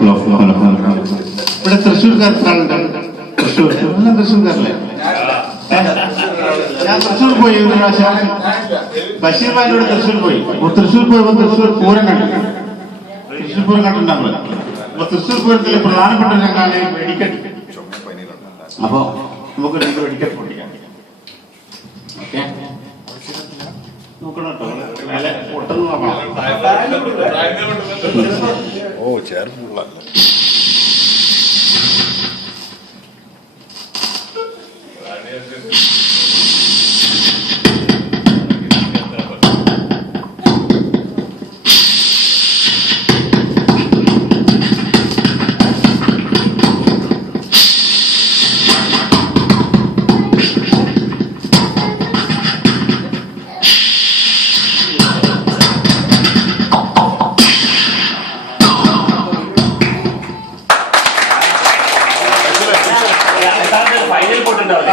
ഇവിടെ തൃശ്ശൂർക്കാർ തൃശ്ശൂർക്കാരല്ലേ? ഞാൻ തൃശ്ശൂർ പോയി ഒരു പ്രാവശ്യം. ബഷീർ ഭായിയോട് തൃശ്ശൂർ പോയി. തൃശ്ശൂർ പോയപ്പോ തൃശ്ശൂർ പൂരം കണ്ടു. തൃശ്ശൂർ പൂരം കണ്ടിട്ടുണ്ടാവില്ല. അപ്പൊ തൃശ്ശൂർ പൂരത്തിലെ പ്രധാനപ്പെട്ട രംഗാണ് വെടിക്കെട്ട്. അപ്പൊ നമുക്ക് 2 വെടിക്കെട്ട് പൊട്ടിക്കാം. ഓക്കെ, നോക്കണം കേട്ടോ. പൊട്ടെന്ന് നോക്കണം. ഓ ചേർപ്പുള്ള ഫൈനൽ പോയിട്ടുണ്ടാവില്ലേ?